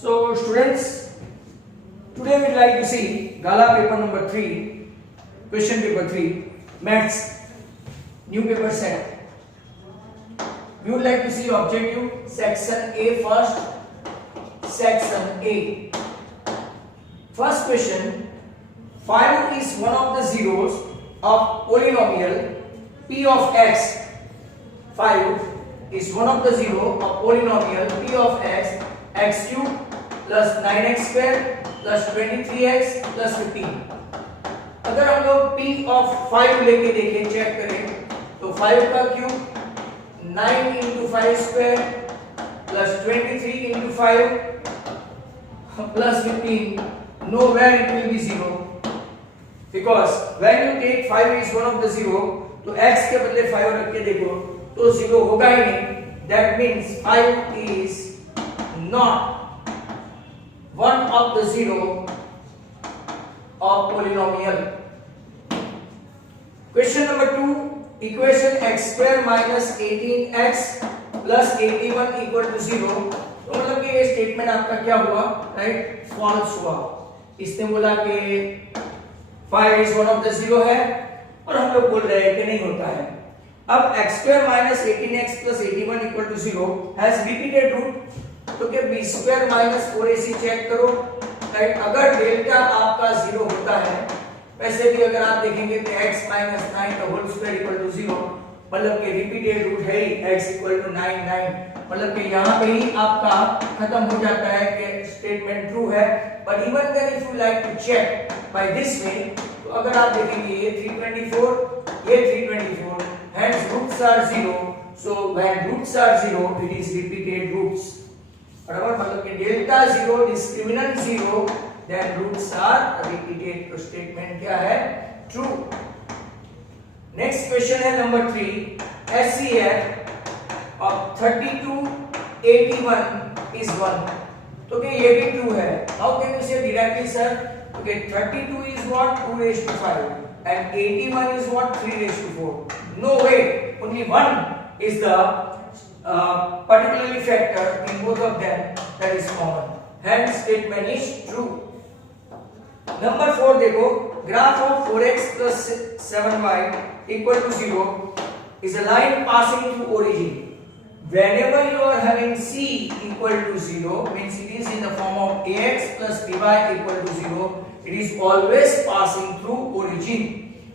So students, today we would like to see Gala paper number 3, question paper 3, maths, new paper set. We would like to see objective section A first. Section A. First question, 5 is one of the zeros of polynomial p of x. 5 is one of the zero of polynomial p of x, x cube plus 9x square plus 23x plus 15. अगर हम लोग p of 5 लेके देखें, check करें, तो 5 का cube 9 into 5 square plus 23 into 5 plus 15. Nowhere it will be 0, because when you take 5 is one of the zero, तो x के बदले 5 रख के देखो तो 0 होगा ही नहीं. That means 5 is not one of the zero of polynomial. Question number 2, equation x square minus 18x plus 81 equal to 0. तो मतलब कि ये स्टेटमेंट आपका क्या हुआ, राइट, फॉल्स हुआ. इसने बोला कि 5 is one of the zero है और हम लोग बोल रहे हैं कि नहीं होता है. अब x square minus 18x plus 81 equal to 0 has repeated root, तो क्या b square minus 4ac check करो, राइट. अगर डेल्टा आपका 0 होता है, वैसे भी अगर आप देखेंगे तो x minus 9 का होल स्क्वायर इक्वल टू 0, मतलब कि रिपीटेड रूट है ही x इक्वल टू 9 9, मतलब कि यहाँ पे ही आपका खत्म हो जाता है कि स्टेटमेंट ट्रू है. But even then if you like to check by this way, तो अगर आप देखेंगे ये 324, ये 324, hence roots are 0, so when roots are 0 it is repeated roots. बराबर, मतलब कि delta 0 discriminant 0, then roots are repeated. तो स्टेटमेंट क्या है, ट्रू. नेक्स्ट क्वेश्चन है नंबर 3, HCF of 32 81 is 1. तो क्या ये भी ट्रू है. हाउ कैन यू से directly sir, okay 32 is what, 2 raised to 5 and 81 is what, 3 raised to 4. No way, only 1 is the particularly factor in both of them, that is common, hence statement is true. Number 4 देखो, graph of 4x plus 7y equal to 0 is a line passing through origin. Whenever you are having c equal to 0, means it is in the form of ax plus by equal to 0, it is always passing through origin.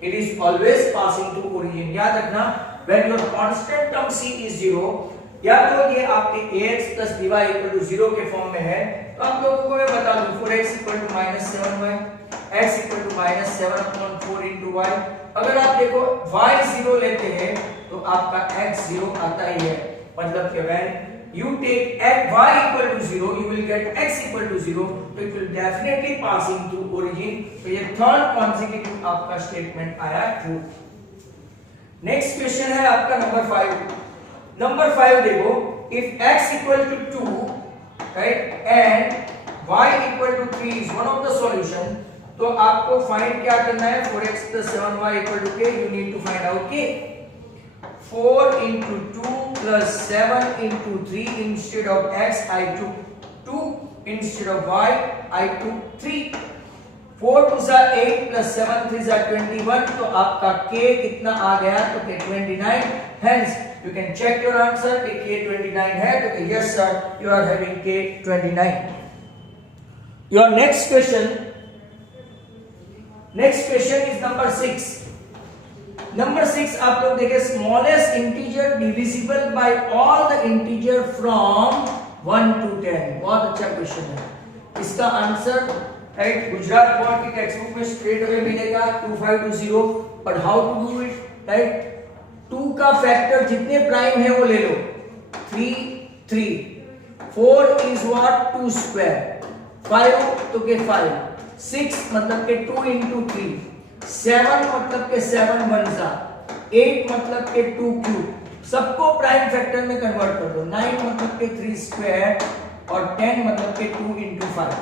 It is always passing through origin. याद रखना, when your constant term c is 0, या तो ये आपके ax plus by equal to 0 के form में है, तो आप लोगों को मैं बता दूं 4x equal to minus 7y, x equal to minus 7 upon 4 into y. अगर आप देखो y 0 लेते हैं तो आपका x 0 आता ही है, मतलब कि when you take y equal to 0 you will get x equal to 0, so it will definitely passing through origin. तो ये थर्ड कॉन्सेक्यूटिव आपका स्टेटमेंट आया ट्रू. नेक्स्ट क्वेश्चन है आपका नंबर 5. नंबर 5 देखो, if x equal to 2, right, and y equal to 3 is one of the solution, तो आपको find क्या करना है, 4x plus 7y equal to k. You need to find out k. 4 into 2 plus 7 into 3, instead of x I took 2, instead of y I took 3. 4 2s are 8 plus 7 3s are 21, तो आपका k कितना आ गया, तो k 29. Hence you can check your answer कि k 29 है, तो yes sir, you are having k 29. Your next question is number 6. Number 6 आप लोग देखें, smallest integer divisible by all the integer from 1 to 10. बहुत अच्छा क्वेश्चन है. इसका आंसर, राइट, गुजरात बोर्ड की टेक्स्ट बुक में स्ट्रेट अवे मिलेगा 2520. But how to do it, right. 2 का फैक्टर जितने प्राइम है वो ले लो, 3 3, 4 इज व्हाट, 2 स्क्वायर, 5 तो के 5, 6 मतलब के 2 into 3, 7 मतलब के 7 1 8 मतलब के 2 क्यूब. सबको प्राइम फैक्टर में कन्वर्ट कर दो. 9 मतलब के 3 स्क्वायर और 10 मतलब के 2 into 5.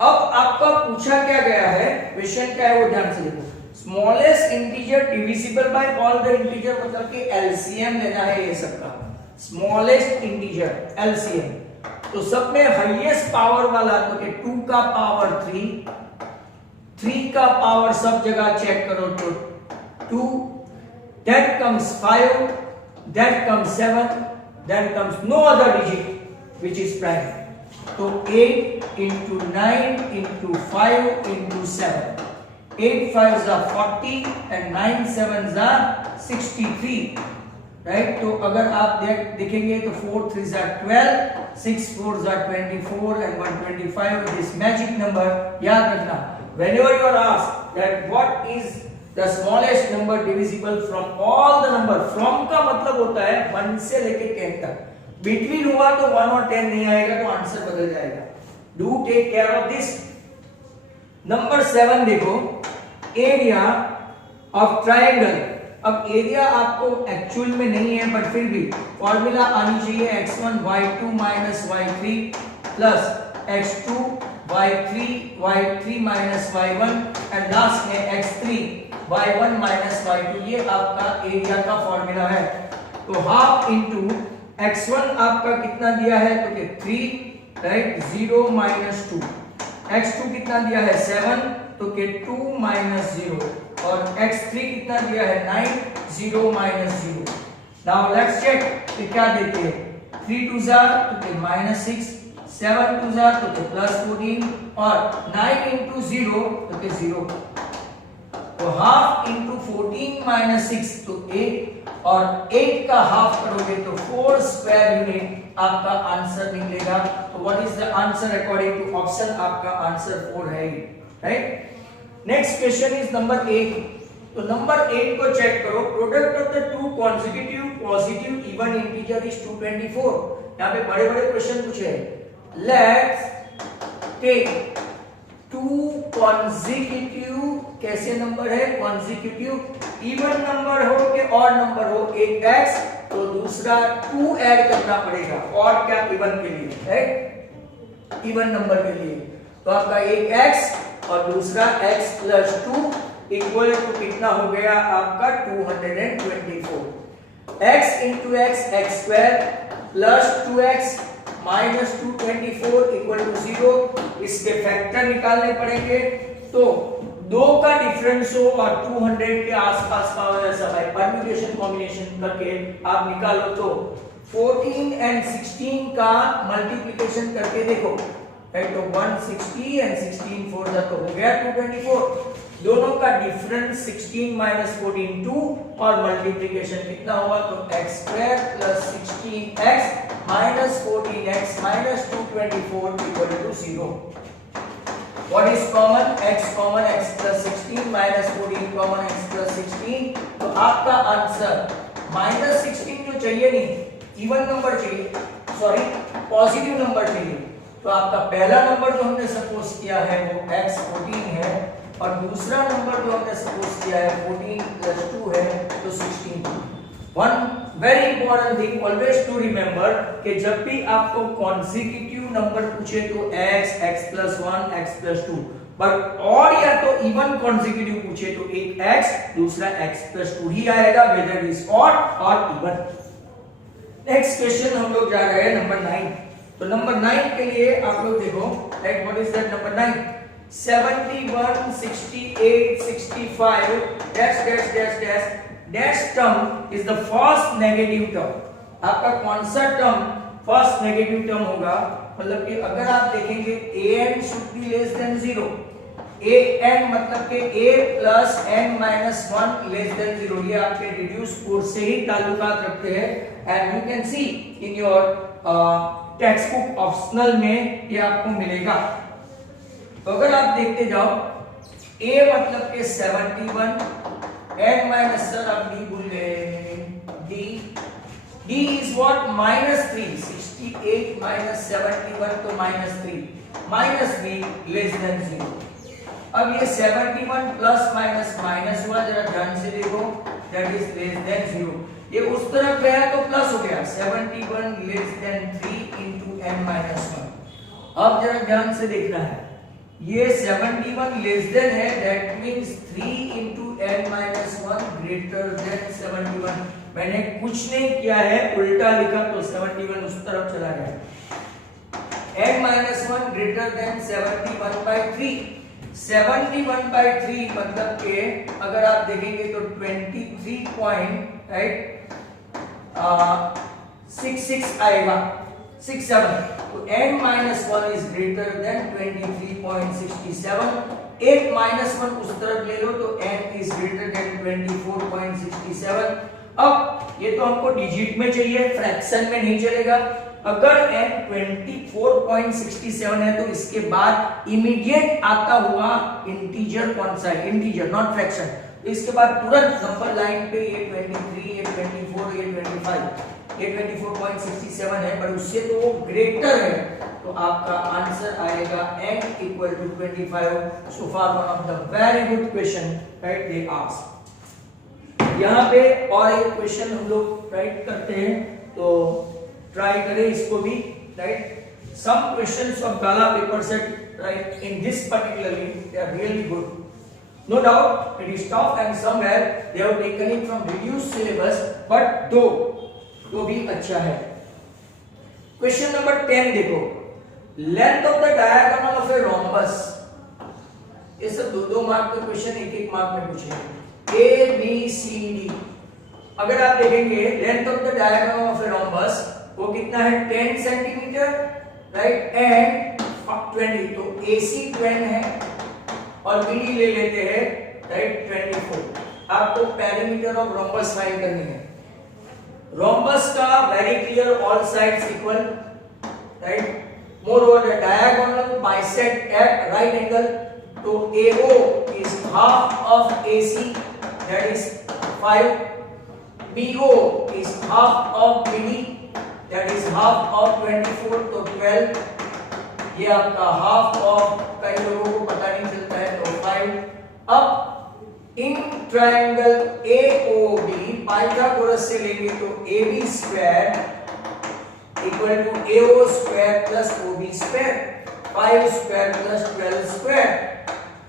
अब आपका पूछा क्या गया है, क्वेश्चन क्या है वो ध्यान से देखो. Smallest integer divisible by all the integer, मतलब कि एलसीएम लेना है ये सबका. स्मॉलेस्ट इंटीजर एलसीएम, तो सब में हाईएस्ट पावर वाला तो कि 2 का पावर 3 का पावर सब जगह चेक करो तो 2, then comes 5, then comes 7, then comes no other digit which is prime. तो 8 into 9 into 5 into 7. 8 5s are 40 and 9 7s are 63. Right तो अगर आप देखेंगे तो 4 3s are 12, 6 4s are 24 and 125 this magic number. याद रखना whenever you are asked that what is the smallest number divisible from all the number, from का मतलब होता है 1 से लेके 10 तक, between हुआ तो 1 और 10 नहीं आएगा तो आंसर बदल जाएगा. Do take care of this. Number 7 देखो, एरिया ऑफ ट्रायंगल. अब एरिया आपको एक्चुअल में नहीं है बट फिर भी फॉर्मूला आनी चाहिए x1 y2 minus y3 plus x2 y3 minus y1 and last में x3 y1 minus y2. ये आपका एरिया का फॉर्मूला है. तो हाफ इनटू x1 आपका कितना दिया है तो कि 3 राइट 0 minus 2, x2 कितना दिया है 7 तो कि 2 minus 0 और x3 कितना दिया है 9 0 minus 0. नाउ लेट्स चेक कि क्या देते हैं. 3 2 जार तो कि -6, 7 2 जार तो कि +14 और 9 into 0 तो कि 0. तो हाफ into 14 minus 6 तो 8 और 8 का हाफ करोगे तो 4 स्क्वायर यूनिट आपका आंसर निकलेगा. तो what is the answer according to option? आपका आंसर 4 है, right. Next question is number 8. तो नंबर 8 को चेक करो. Product of the two consecutive positive even integer is 224. यहां पे बड़े बड़े क्वेश्चन पूछे. लेट्स टेक टू कॉन्सेक्यूटिव, कैसे नंबर है कॉन्सेक्यूटिव, इवन नंबर हो के ऑड नंबर हो, एक x तो दूसरा 2 ऐड करना पड़ेगा. ऑड क्या इवन के लिए, राइट, इवन नंबर के लिए. तो आपका एक x और दूसरा x plus 2 इक्वल टू कितना हो गया आपका 224. x into x x square plus 2x minus 224 equal to 0. इसके फैक्टर निकालने पड़ेंगे. तो 2 का डिफरेंस हो और 200 के आसपास का हो, ऐसा भाई परम्यूटेशन कॉम्बिनेशन करके आप निकालो. तो 14 and 16 का मल्टीप्लिकेशन करके देखो, राइट. तो 160 and 16 4 जा तो हो गया 224. दोनों का डिफरेंस 16 minus 14 2 और मल्टीप्लिकेशन कितना हुआ तो x square plus 16x minus 14x minus 224 equal to 0. What is common? x common, x plus 16 minus 14 common, x plus 16. तो आपका आंसर -16 जो चाहिए नहीं, इवन नंबर चाहिए, सॉरी पॉजिटिव नंबर चाहिए. तो आपका पहला नंबर जो हमने सपोज किया है वो x 14 है और दूसरा नंबर जो हमने सपोज किया है 14 plus 2 है तो 16. One very important thing always to remember कि जब भी आपको कॉन्सेक्यूटिव नंबर पूछे तो x, x plus 1, x plus 2, पर और या तो इवन कॉन्सेक्यूटिव पूछे तो एक x दूसरा x plus 2 ही आएगा, वेदर इज ऑड और इवन. नेक्स्ट क्वेश्चन हम लोग जा रहे हैं नंबर 9. तो नंबर 9 के लिए आप लोग देखो, right, what is that number 9? 71 68 65 dash dash dash dash dash term is the first negative term. आपका कौन सा टर्म फर्स्ट नेगेटिव टर्म होगा? मतलब कि अगर आप देखेंगे an should be less than 0, an मतलब कि a plus n minus 1 less than 0. ये आपके रिड्यूस कोर्स से ही ताल्लुकात रखते हैं and you can see in your text book optional में ये आपको मिलेगा. तो अगर आप देखते जाओ a मतलब के 71, n माइनस सर आप d भूल गए, d is what -3, 68 minus 71 तो -3, -3 less than 0. अब ये 71 प्लस माइनस माइनस हुआ, जरा ध्यान से देखो, दैट इज लेस देन 0. ये उस तरफ गया तो प्लस हो गया, 71 less than 3 into n minus 1. अब जरा ध्यान से देखना है, ये 71 लेस देन है, that means 3 into n minus 1 greater than 71. मैंने कुछ नहीं किया है, उल्टा लिखा तो 71 उस तरफ चला गया. n minus 1 greater than 71/3। 71/3 मतलब के अगर आप देखेंगे तो 23.66 आएगा, 67। तो n minus 1 is greater than 23.67। 8 minus 1 उस तरफ ले लो तो n is greater than 24.67। अब ये तो हमको डिजिट में चाहिए, फ्रैक्शन में नहीं चलेगा। अगर n 24.67 है तो इसके बाद इमीडिएट आता हुआ इंटीजर कौन सा है? Integer, not fraction. तो इसके बाद तुरंत नंबर लाइन पे ये 23, ये 24, ये 25, ये 24.67 है, पर उससे तो वो ग्रेटर है, तो आपका आंसर आएगा n equal to 25। So far one of the very good question right they asked। यहाँ पे और एक क्वेश्चन हम लोग राइट करते हैं, तो ट्राई करें इसको भी right. Some questions of Gala paper set right in this particularly they are really good. No doubt it is tough and somewhere they have taken it from reduced syllabus, but though भी अच्छा है। Question number 10 देखो, length of the diagonal of a rhombus. ये सब दो mark के question एक mark में पूछे, ए बी सी डी। अगर आप देखेंगे length of the diagonal of a rhombus वो कितना है? 10 सेंटीमीटर राइट एंड 20। तो AC 10 है और BD ले लेते हैं राइट 24। आपको पेरीमीटर ऑफ रोम्बस फाइंड करनी है। रोम्बस का very clear all sides equal right, more the diagonal bisect at right angle. तो AO is half of AC, that is 5। BO is half of BD, that is half of 24, तो 12। ये आपका half of, कई लोगों को पता नहीं चलता है, तो 5। अब इन ट्रायंगल AOB पाइथागोरस से लेंगे तो AB square equal to AO square plus OB square, 5 square plus 12 square.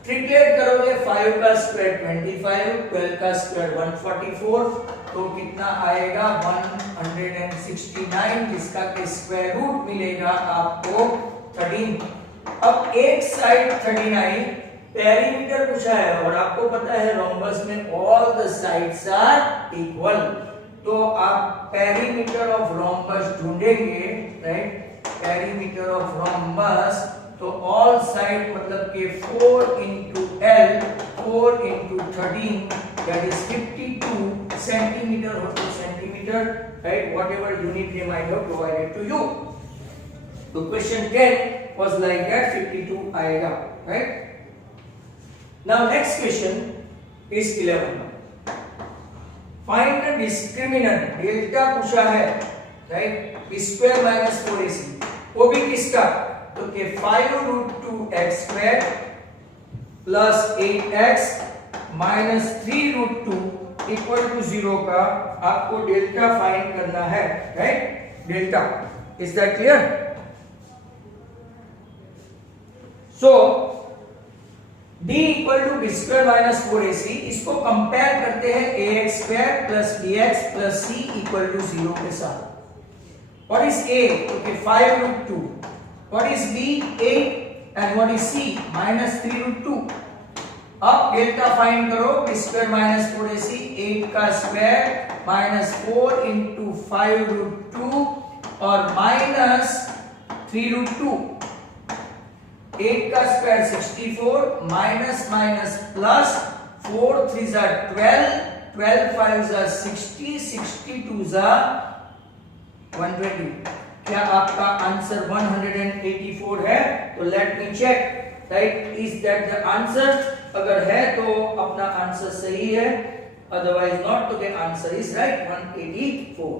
Triplet करोगे 5 का स्क्वायर 25, 12 का स्क्वायर 144, तो कितना आएगा 169, जिसका के स्क्वायर रूट मिलेगा आपको 13। अब एक साइड 39 पेरीमीटर पूछा है और आपको पता है रोम्बस में all the sides are equal, तो आप पेरीमीटर ऑफ रोम्बस ढूंढेंगे राइट। पेरीमीटर ऑफ रोम्बस तो ऑल साइड मतलब के 4 into L, 4 into 13, that is 52 centimeter or 2 centimeter, right? Whatever unit they might have provided to you. So question 10 was like that, 52 आएगा, right? Now next question is 11. Find the discriminant, delta पूछा है, right? B square minus 4AC, वो भी किसका? तो के 5 root 2x square plus 8x minus 3 root 2 equal to 0 का आपको डेल्टा फाइंड करना है right. Delta, is that clear? So d equal to b square minus 4ac, इसको कंपेयर करते हैं ax square plus bx plus c equal to 0 के साथ। What is a? तो 5 root 2। What is b? 8, and what is c? minus 3 root 2। अब delta find करो, b square minus 4ac, 8 का square minus 4 into 5 root 2 और minus 3 root 2। 8 का square 64 minus minus plus 4 3s are 12, 12 5s are 60, 62s are 120। क्या आपका answer 184 है? तो let me check right, is that the answer? अगर है तो अपना आंसर सही है, अदरवाइज नॉट, तो the answer is right 184।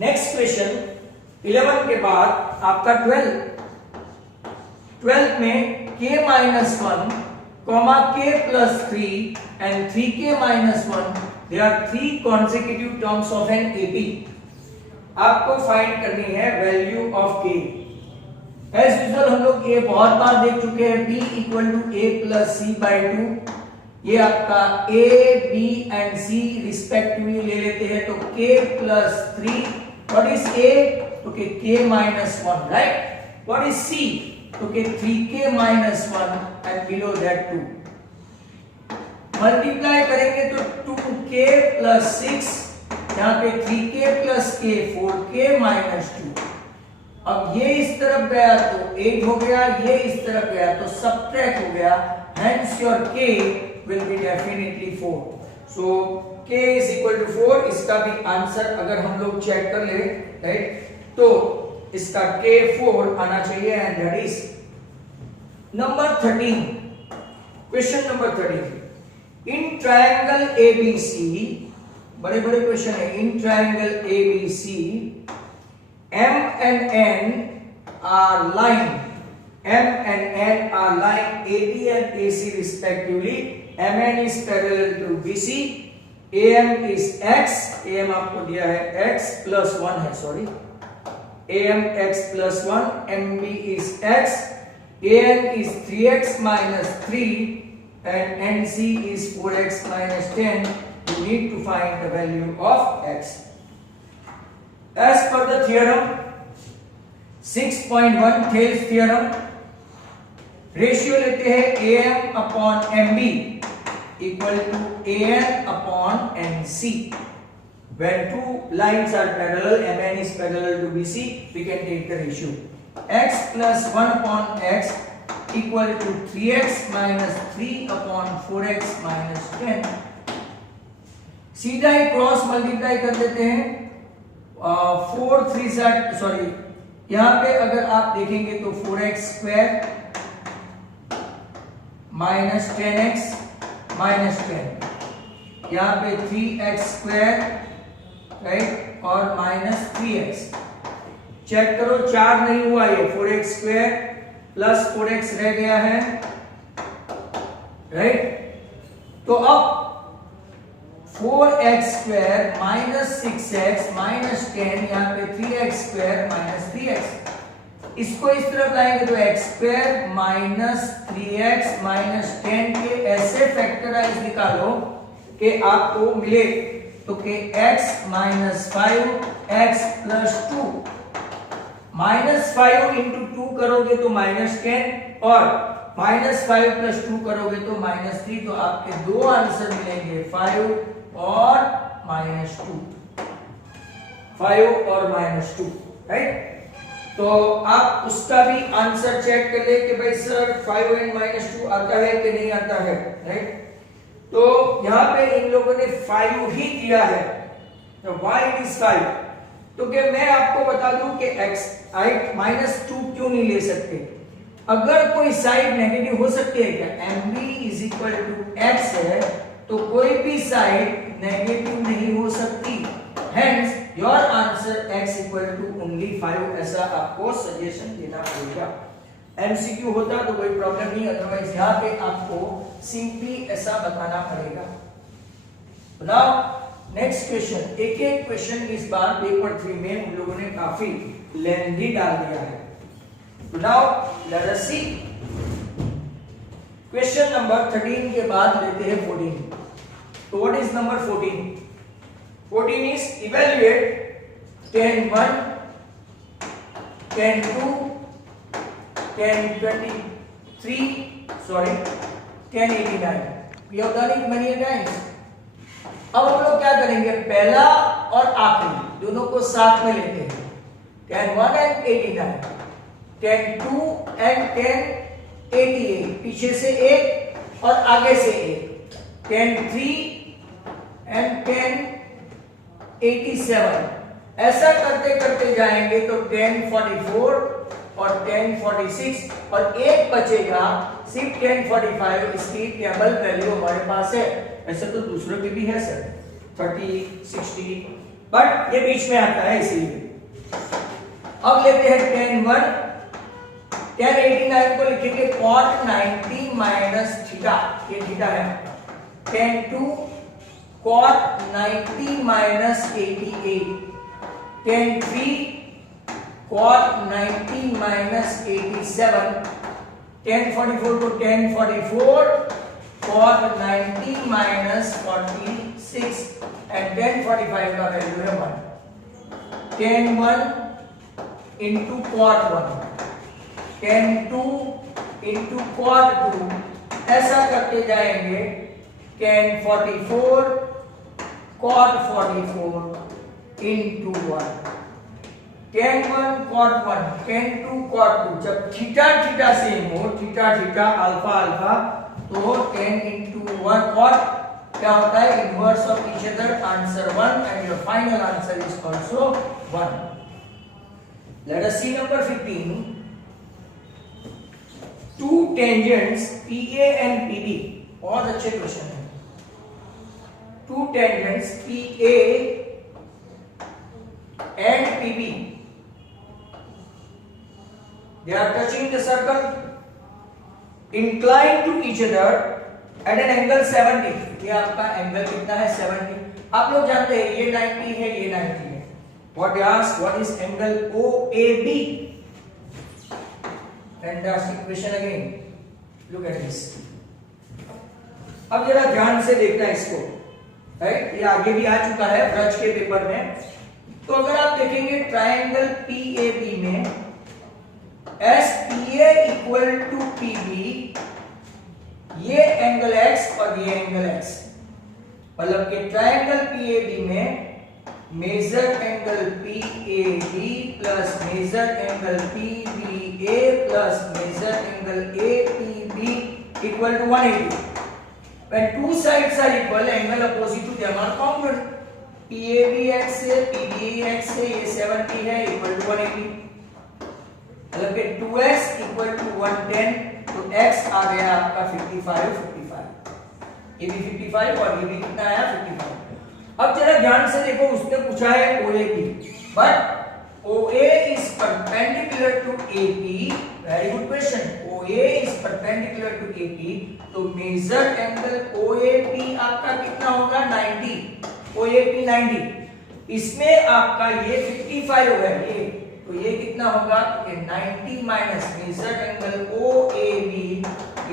Next question 11 के बाद आपका 12 में k minus 1 comma k plus 3 and 3k minus 1, there are 3 consecutive terms of an AP। आपको फाइंड करनी है value of k। As usual हम लोग ये बहुत बार देख चुके हैं, b equal to a plus c by 2। ये आपका a, b and c respectively ले लेते हैं, तो k plus 3 What is A? तो के k minus 1, right? What is C? तो के 3k minus 1 and below that 2. Multiply करेंगे तो 2k plus 6, यहाँ पे 3k plus k 4k minus 2. अब ये इस तरफ गया तो 8 हो गया, ये इस तरफ गया तो सब्ट्रैक्ट हो गया, hence your k will be definitely 4. So k is equal to 4. इसका भी आंसर अगर हम लोग चेक कर ले, राइट, तो इसका k 4 आना चाहिए and that is number 13. Question number 13. In triangle ABC, बड़े बड़े क्वेश्चन है. In triangle ABC M and N are line. M and N are line AB and AC respectively. MN is parallel to BC. AM is X. AM आपको दिया है X plus 1 है, sorry. AM X plus 1. MB is X. AN is 3X minus 3 and NC is 4X minus 10. You need to find the value of X. As per the theorem 6.1 Thales theorem, ratio लेते हैं AM upon MB equal to AN upon NC. When two lines are parallel, MN is parallel to BC, we can take the ratio. X plus 1 upon X equal to 3X minus 3 upon 4X minus 10. सीधा ही cross multiply कर देते हैं. 4 3 ज़ाट, sorry, यहाँ पे अगर आप देखेंगे तो 4x square minus 10x minus 10, यहाँ पे 3x स्क्वायर, राइट, और माइनस 3x. चेक करो 4 नहीं हुआ, ये 4x स्क्वायर प्लस 4x रह गया है, राइट. तो अब 4x square minus 6x minus 10, यहाँ पे 3x स्क्वायर माइनस 3x. इसको इस तरफ लाएंगे तो x square minus 3x minus 10 के ऐसे फैक्टराइज निकालो कि आपको मिले तो कि x minus 5x plus 2. Minus 5 into 2 करोगे तो माइनस 10 और माइनस 5 प्लस 2 करोगे तो माइनस 3. तो आपके दो आंसर मिलेंगे, 5 और माइनस 2. 5 और माइनस 2, राइट. तो आप उसका भी आंसर चेक कर ले कि भाई सर 5 एंड माइनस 2 आता है कि नहीं आता है, राइट. तो यहां पे इन लोगों ने 5 ही दिया है, तो व्हाई इट इज 5. तो क्या मैं आपको बता दूं कि x माइनस 2 क्यों नहीं ले सकते. अगर कोई साइड नेगेटिव हो सकती है क्या, MB is equal to x है तो कोई भी साइड नेगेटिव नहीं हो सकती. Hence your answer x equal to only 5. ऐसा आपको सजेशन देना पड़ेगा. MCQ होता तो कोई प्रॉब्लम नहीं, अदरवाइज यहाँ पे आपको सिंपली ऐसा बताना पड़ेगा. Now next question. एक एक क्वेश्चन इस बार पेपर 3 में हम लोगों ने काफी लेंथी डाल दिया है. नाउ लेट अस सी क्वेश्चन नंबर 13 के बाद लेते हैं 14. तो what is number 14? 14 is evaluate tan 1, tan 2, tan 23, sorry, tan 89. We have done it many times. अब हम लोग क्या करेंगे, पहला और आखिरी दोनों को साथ में लेते हैं. tan 1 and 89, tan 2 and tan 88, पीछे से एक और आगे से एक, tan 3 and tan 87. ऐसा करते करते जाएंगे तो tan 44 और tan 46 और एक बचेगा सिर्फ tan 45. इसकी टेबल वैल्यू हमारे पास है. ऐसे तो दूसरों की भी है सर, 30, 60, बट ये बीच में आता है इसलिए. अब लेते हैं tan 1. tan 89 को लिखेंगे cot 90 माइनस थीटा, ये थीटा है. tan 2 cot 90 minus 88. tan 3 cot 90 minus 87. tan 44 को tan 44 cot 90 minus 46 and tan 45 का वैल्यू है 1. tan 1 into cot 1, tan 2 into cot 2, ऐसा करते जाएंगे tan 44 cot 44 into 1, tan 1 cot 1, tan 2 cot 2, जब थीटा थीटा सेम हो, थीटा थीटा अल्फा अल्फा, तो tan into 1 cot क्या होता है, inverse of each other, answer 1 and your final answer is also 1. Let us see number 15. Two tangents PA and PB, बहुत अच्छे question है. Two tangents PA and PB, they are touching the circle, inclined to each other at an angle 70. ये आपका angle कितना है, 70. आप लोग जानते हैं ये 90 है, ये 90 है. What is angle OAB? Fantastic question again. Look at this. अब जरा ध्यान से देखना इसको, राइट? ये आगे भी आ चुका है ब्रज के पेपर में. तो अगर आप देखेंगे ट्रायंगल PAB में SPA इक्वल टू PB, ये एंगल X और ये एंगल X, मतलब कि ट्रायंगल PAB में measure angle PAB plus measure angle PBA plus measure angle APB equal to 180. When two sides are equal, angle opposite to them are congruent. PAB X है, PBA X है, ये 70 है, equal to 180. मतलब कि 2x equal to 110, तो x आ गया आपका 55. ये भी 55 और ये भी कितना आया, 55. अब जरा ध्यान से देखो, उसने पूछा है OAP, but OA is perpendicular to AP. Very good question. OA is perpendicular to AP, तो मेजर एंगल OAP आपका कितना होगा, 90. OAP 90. इसमें आपका ये 55 है, ये तो ये कितना होगा, 90 minus measure angle OAB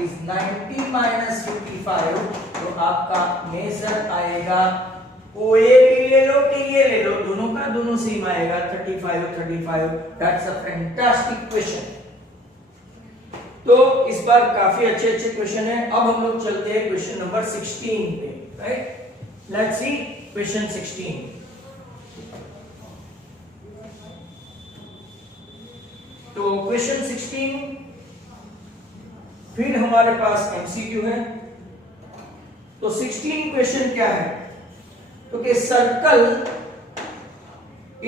is 90 minus 55, तो आपका मेजर आएगा OAB ले लो कि ये ले लो, दोनों का दोनों सेम आएगा 35. That's a fantastic question. तो इस बार काफी अच्छे अच्छे क्वेश्चन है. अब हम लोग चलते हैं क्वेश्चन नंबर 16 पे, राइट? Let's see question 16. तो क्वेश्चन 16 फिर हमारे पास एमसीक्यू है. तो 16 क्वेश्चन क्या है, तो कि circle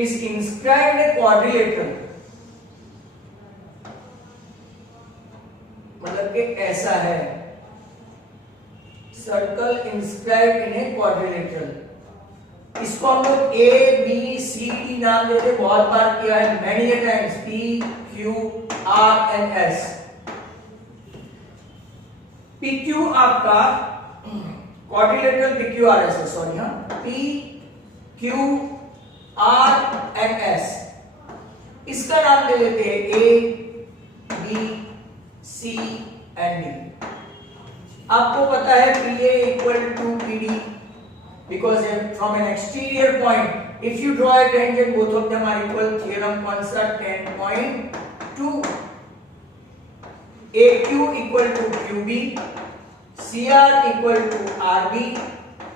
is inscribed a quadrilateral, मतलब कि ऐसा है, circle inscribed in a quadrilateral. इसको हम लोग A B C D नाम देते, बहुत बार किया है, many times, P Q R and S. PQ आपका क्वाड्रिलेटरल PQRS है, सॉरी, हाँ, P Q R and S. इसका नाम दे लेते हैं A B C and D. आपको पता है PA equal to PD because from an exterior point, if you draw a tangent, both of them are equal. Theorem कौन सा, 10.2. AQ equal to QB, CR equal to RB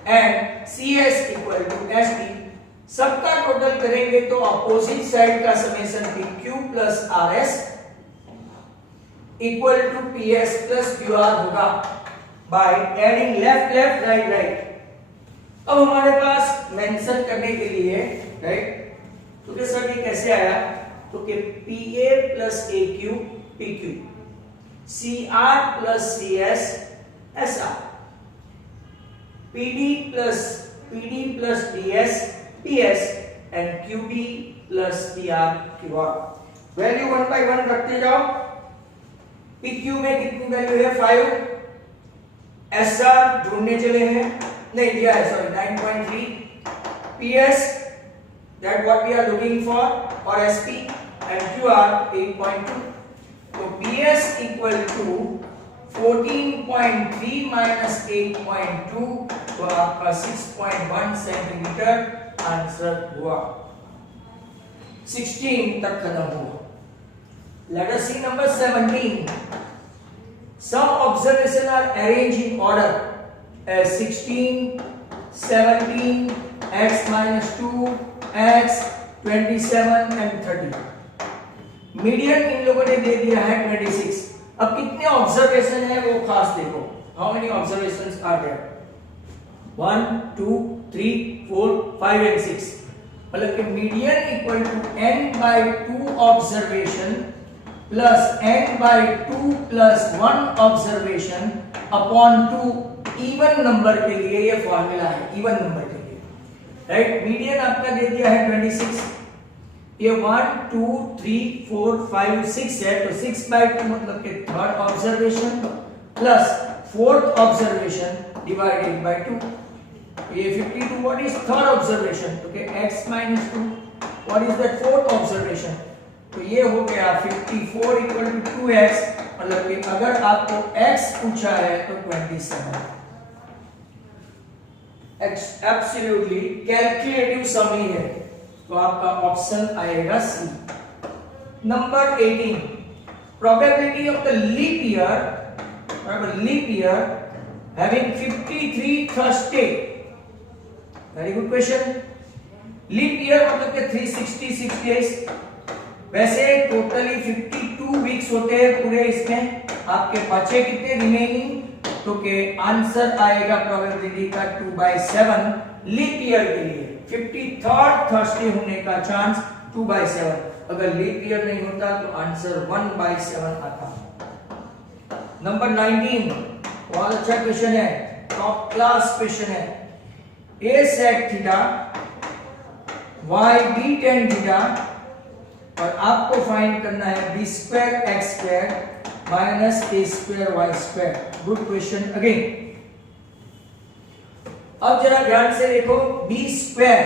and CS equal to SD. सबका total करेंगे तो opposite side का summation PQ plus RS equal to PS plus QR होगा by adding left right right. अब हमारे पास mention करने के लिए, राइट, तो कि सर ये कैसे आया, तो कि PA plus AQ PQ, CR plus CS SR, PD plus DS PS and QB plus PR QR. Value 1 by 1 रखते जाओ. PQ में कितनी वैल्यू है, 5. SR ढूंढने चले हैं, नहीं दिया है, sorry, 9.3. PS that what we are looking for, or SP, and QR 8.2. तो PS equal to 14.3 minus 8.2, तो आपका 6.1 सेंटीमीटर आंसर हुआ. 16 तक खत्म हुआ। Let us see number 17. Some observations are arranged in order as 16, 17, x minus 2, x, 27 and 30. Median इन लोगों ने दे दिया है 26। अब कितने ऑब्जर्वेशन है वो खास देखो। How many observations are there? 1 2 3 4 5 and 6। मतलब कि median equal to n/2 observation plus n/2 plus 1 observation upon 2 even number के लिए ये फॉर्मूला है, इवन नंबर के लिए, राइट। मीडियन आपका दे दिया है 26, ये 1 2 3 4 5 6 है, तो 6/2 मतलब कि third observation plus fourth observation divided by 2, ये 52 व्हाट इज थर्ड ऑब्जर्वेशन, तो कि x minus 2 what is that fourth observation, तो ये हो गया 54 इक्वल टू 2x, मतलब कि अगर आपको x पूछा है तो 27। एब्सोल्युटली कैलकुलेटिव सम ही है, तो आपका ऑप्शन आएगा C. Number 18, probability of the leap year having 53 Thursday. Very good question. Leap year मतलब कि 366 डेज, वैसे टोटली 52 वीक्स होते हैं पूरे, इसमें आपके बचे कितने रिमेनिंग, तो के आंसर आएगा प्रोबेबिलिटी का 2/7 लीप ईयर के लिए। 53rd थर्सडे होने का चांस 2/7, अगर लीप ईयर नहीं होता तो आंसर 1/7 आता। नंबर 19 बहुत अच्छा क्वेश्चन है, टॉप क्लास क्वेश्चन है। a sec theta y b tan theta और आपको फाइंड करना है b square x square minus a square y square. Good question again. अब जरा ध्यान से देखो, b स्क्वायर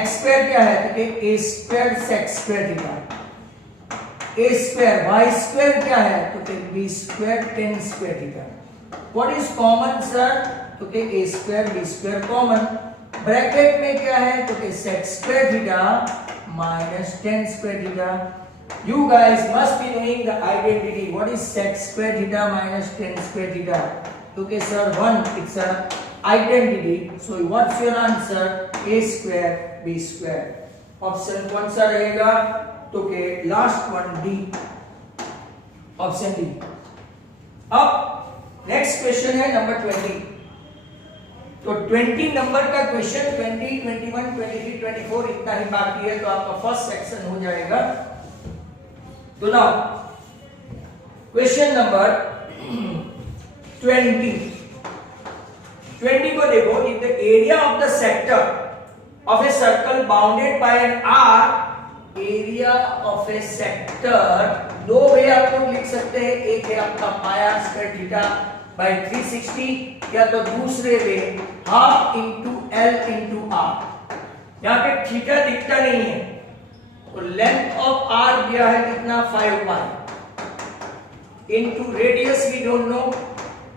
x स्क्वायर क्या है, तो कि a square sec square theta, a square y square क्या है, तो कि b square tan square theta. What is common sir, तो कि a square b square common, bracket में क्या है, तो कि sec square theta minus tan square theta. You guys must be knowing the identity. What is sec square theta minus tan square theta? Okay, sir, one. It's an identity. So, what's your answer? A square, b square. Option कौन सा रहेगा? तो के last one D. Option D. अब next question है number 20. तो 20 number का question 20, 21, 23, 24 इतना ही बाकी है, तो आपका फर्स्ट सेक्शन हो जाएगा। तो नाउ क्वेश्चन नंबर 20 को देखो, if the area of the sector of a circle bounded by an arc, area of A sector दो वे आप लोग लिख सकते हैं, एक है आपका pi R square theta by 360, या तो दूसरे way half into L into R. यहां पे थीटा दिखता नहीं है, तो लेंथ ऑफ आर दिया है कितना 5 pi into radius we don't know,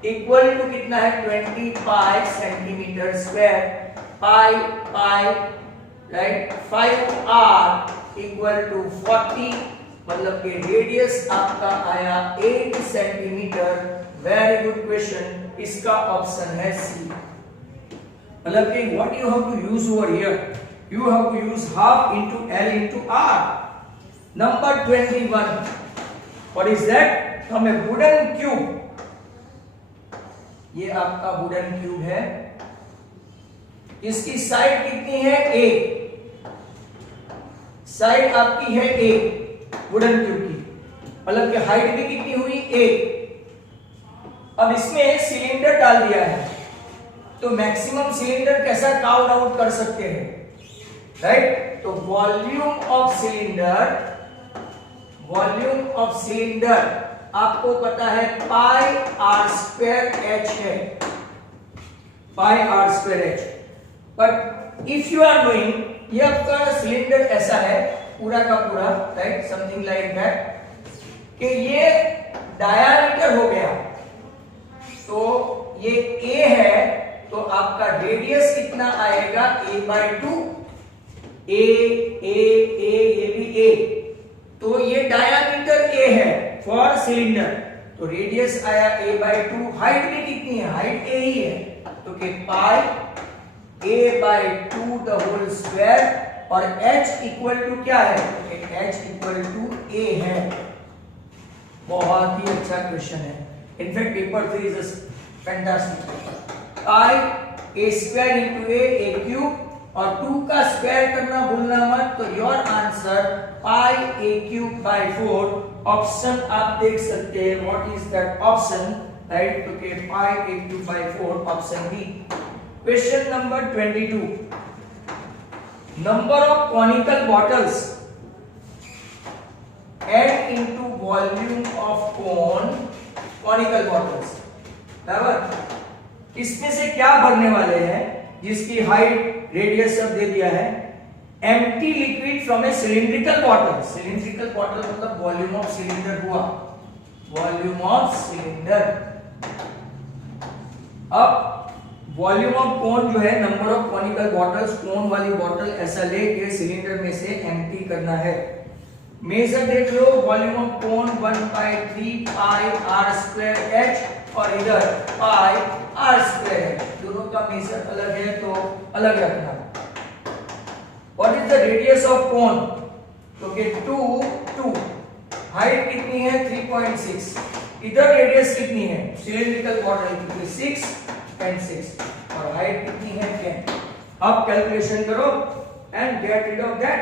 equal to कितना है 20 pi centimetre square, pi pi right 5 r equal to 40, मतलब कि रेडियस आपका आया 8 सेंटीमीटर। वेरी गुड क्वेश्चन, इसका ऑप्शन है सी। मतलब कि what you have to use over here, you have to use half into L into R. Number 21, what is that? From a wooden cube, ये आपका wooden cube है, इसकी side कितनी है A, साइड आपकी है A वुडन क्यूब की, मतलब कि हाइट भी कितनी हुई A। अब इसमें सिलेंडर डाल दिया है, तो मैक्सिमम सिलेंडर कैसा काउंट आउट कर सकते हैं, राइट। तो वॉल्यूम ऑफ सिलेंडर आपको पता है पाई आर स्क्वायर एच है, pi R square H. But if you are knowing, ये आपका सिलेंडर ऐसा है पूरा का पूरा, राइट, समथिंग लाइक दैट, कि ये डायामीटर हो गया, तो ये a है, तो आपका रेडियस कितना आएगा a/2, ए ये भी ए, तो ये डायामीटर ए है फॉर सिलेंडर, तो रेडियस आया a/2, हाइट भी कितनी है, हाइट a ही है, तो कि पाई a/2 द होल स्क्वायर, और h इक्वल टू क्या है, h इक्वल टू a है। बहुत ही अच्छा क्वेश्चन है, in fact paper 3 is fantastic. Pi a square into a cube, और 2 का स्क्वायर करना भूलना मत, तो your answer pi a³/4। Option आप देख सकते हैं, what is that option, right, तो के pi a³/4 option B. Question number 22, number of conical bottles add into volume of conical bottles, बराबर। इसमें से क्या भरने वाले हैं जिसकी हाइट रेडियस सब दे दिया है, empty liquid from A cylindrical bottle, cylindrical bottle मतलब वॉल्यूम ऑफ सिलेंडर हुआ, वॉल्यूम ऑफ सिलेंडर। अब वॉल्यूम ऑफ कोन जो है, नंबर ऑफ कॉनिकल बॉटल्स, कोन वाली बॉटल ऐसा लेके सिलेंडर में से एम्प्टी करना है। मेजर देख लो, volume of cone 1/3 pi r square h, और इधर पाई r स्क्वायर है, दोनों का मेजर अलग है तो अलग रखना। What is the radius of cone, तो कि 2, हाइट कितनी है 3.6, इधर रेडियस कितनी है सिलिंड्रिकल बॉटल की 6 and 6, और हाइट कितनी है 10। अब कैलकुलेशन करो and get rid of that.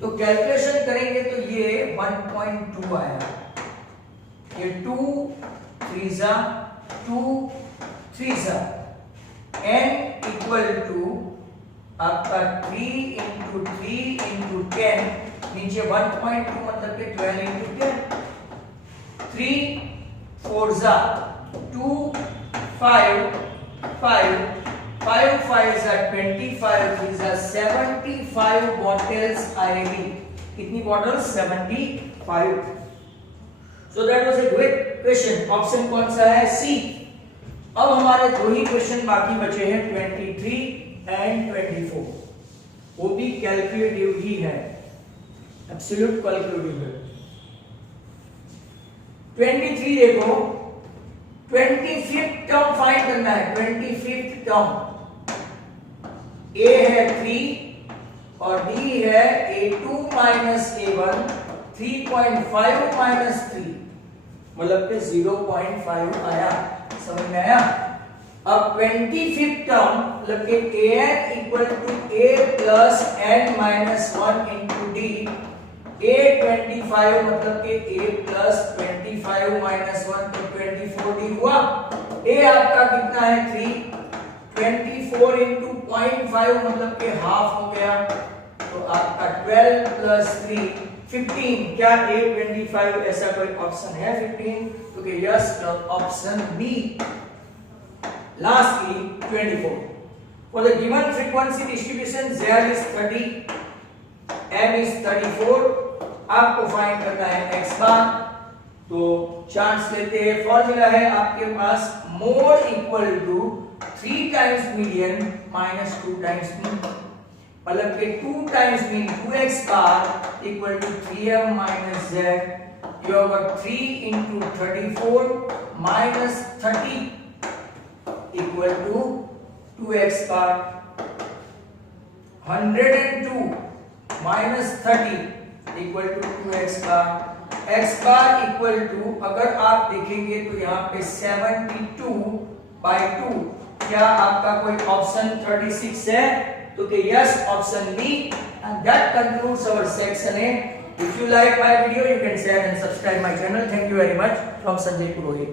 तो कैलकुलेशन करेंगे तो ये 1.2 आया, ये 2 3 n इक्वल टू आपका 3 × 3 × 10, नीचे 1.2 मतलब कि 12 × 10, 3 4 2 5 5 5 5 25 3 75 bottles आएगी। कितनी bottles? 75। So that was a great question. Option कौन सा है? सी। अब हमारे दो ही क्वेश्चन बाकी बचे हैं, 23 एंड 24। वो भी कैलकुलेटिव ही है, एब्सोल्यूट कैलकुलेटिव है। 23 देखो, 25th टर्म फाइंड करना है। 25th टर्म, a है 3 और b है a2 माइनस a1, 3.5 माइनस 3 मतलब कि 0.5 आया। समझ में आया? अब 25th टर्म मतलब कि an equal to a plus n minus 1 into d, a 25 मतलब कि a प्लस 25 माइनस 1 तो 24d हुआ। a आपका कितना है 3, 24 इंटू 0.5 मतलब कि हाफ हो गया, तो आपका 12 प्लस 3 15। क्या a 25 ऐसा कोई ऑप्शन है 15? तो कि yes, option B. Lastly 24, for the given frequency distribution z is 30, m is 34, आपको फाइंड करना है x बार। तो चांस लेते हैं, फॉर्मूला है आपके पास mode equal to 3 times median minus 2 times mean, मतलब कि 2 times mean 2x bar equal to 3m minus z। You have got 3 into 34 minus 30 equal to 2x bar. 102 minus 30 equal to 2x bar. x bar equal to, अगर आप देखेंगे तो यहाँ पे 72/2, क्या आपका कोई ऑप्शन 36 है? तो कि yes, option B. And that concludes our section A. If you like my video, you can share and subscribe my channel. Thank you very much. From Sanjay Purohit.